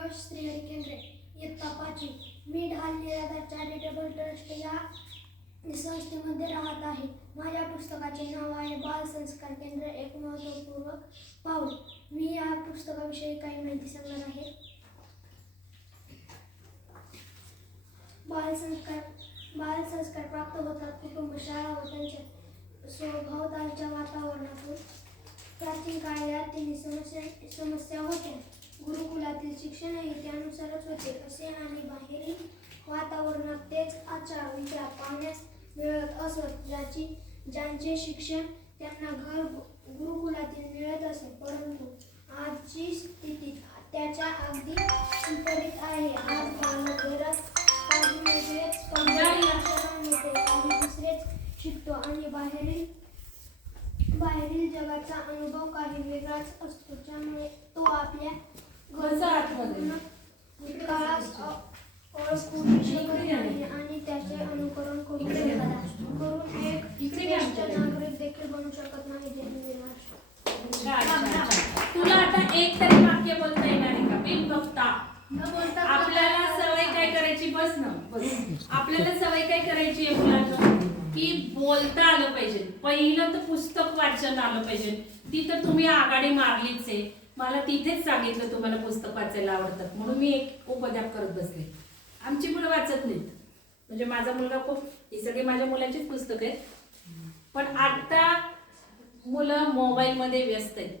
यश श्रीहरी केंद्रे इयत्ता पाचवी मी ढाल निराधार चॅरिटेबल ट्रस्ट या संस्थेमध्ये राहत आहे. माझ्या पुस्तकाचे नाव आहे बाल संस्कार केंद्र एक महत्त्वपूर्वक पाऊल. मी या पुस्तकाविषयी काही माहिती सांगणार आहे. बाल संस्कार बाल संस्कार प्राप्त होतात कुटुंब शाळा व त्यांच्या स्वभावतालच्या वातावरणातून. प्राचीन काळात या तिन्ही समस्या समस्या होत्या. गुरुकुला गुरुकुलातील शिक्षणही त्यानुसारच होते. असे आणि बाहेरील वातावरणात तेच आचार विचार पाहण्यास मिळत असत ज्याची ज्यांचे शिक्षण त्यांना घर गुरुकुलातील मिळत असे परंतु आजची स्थिती त्याच्या अगदी विपरीत आहे. आज काही दुसरेच शिकतो आणि बाहेरील बाहेरील जगाचा अनुभव काही वेगळाच असतो ज्यामुळे तो आपल्या कसं आणि त्याचे अनुकरण. करून ज्येष्ठ. नागरिक देखील बनू शकत नाही. तुला आता एक तरी वाक्य बोलता येणार आहे का? बिन बघता आपल्याला सवय काय करायची? बस ना बस. आपल्याला सवय काय करायची आहे मुलांना? की बोलता आलं पाहिजे. पहिलं तर पुस्तक वाचन आलं पाहिजे. ती तर तुम्ही आघाडी मारलीच आहे. मला तिथेच सांगितलं तुम्हाला पुस्तक वाचायला आवडतात म्हणून मी एक उपद्याप करत बसले. आमची मुलं वाचत नाहीत. म्हणजे माझा मुलगा खूप ही सगळी माझ्या मुलांचीच पुस्तक आहेत. पण आत्ता मुलं मोबाईलमध्ये व्यस्त आहेत.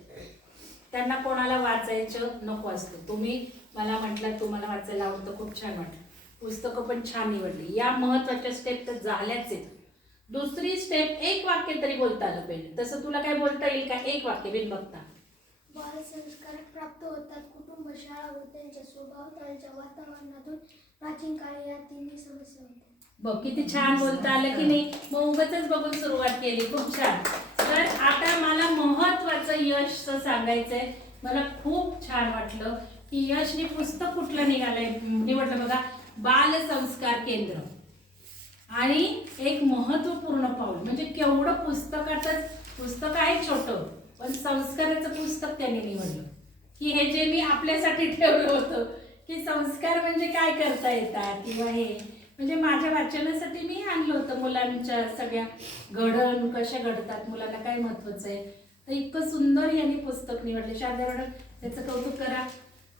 त्यांना कोणाला वाचायचं नको असतं. तुम्ही मला म्हटलं तुम्हाला वाचायला आवडतं. खूप छान वाटलं. पुस्तकं पण छान निवडली. या महत्त्वाच्या स्टेप तर झाल्याच आहेत. दुसरी स्टेप एक वाक्य तरी बोलता आलं पाहिजे. तसं तुला काय बोलता येईल का? एक वाक्य बिन बघता. बालसंस्कार प्राप्त होतात. कुटुंब शाळा व त्यांच्या स्वभाव त्यांच्या वातावरणातून प्राचीन काळी या तिन्ही समस्या होत्या. बघ किती छान बोलता आलं की नाही. मग उगाचच बघून सुरुवात केली. खूप छान. तर आता मला महत्वाचं यशचं सांगायचंय. मला खूप छान वाटलं की यशने पुस्तक कुठलं निघालंय? निवडलं बघा बाल संस्कार केंद्र. आणि एक महत्त्वपूर्ण पाऊल. म्हणजे केवढं पुस्तकातच पुस्तक आहे छोटं. पण संस्काराचं पुस्तक त्यांनी निवडलं की हे जे मी आपल्यासाठी ठेवलं होतं की संस्कार म्हणजे काय करता येतात किंवा हे. म्हणजे माझ्या वाचनासाठी मी आणलं होतं मुलांच्या सगळ्या घडण कशा घडतात मुलांना काय महत्वाचं आहे. तर इतकं सुंदर यांनी पुस्तक निवडले. शारदा मॅडम त्याचं कौतुक करा.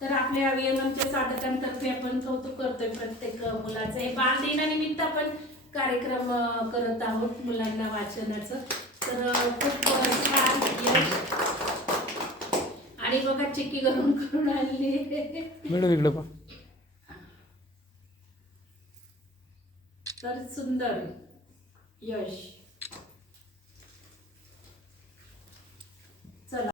तर आपल्या वियमच्या साधकांतर्फे आपण कौतुक करतोय प्रत्येक मुलाचं. हे बालदिनानिमित्त आपण कार्यक्रम करत आहोत मुलांना वाचनाचं. तर खूप अं, छान यश आणि बघा चिक्की करून करून आणली. मॅडम इकडे पहा तर सुंदर यश.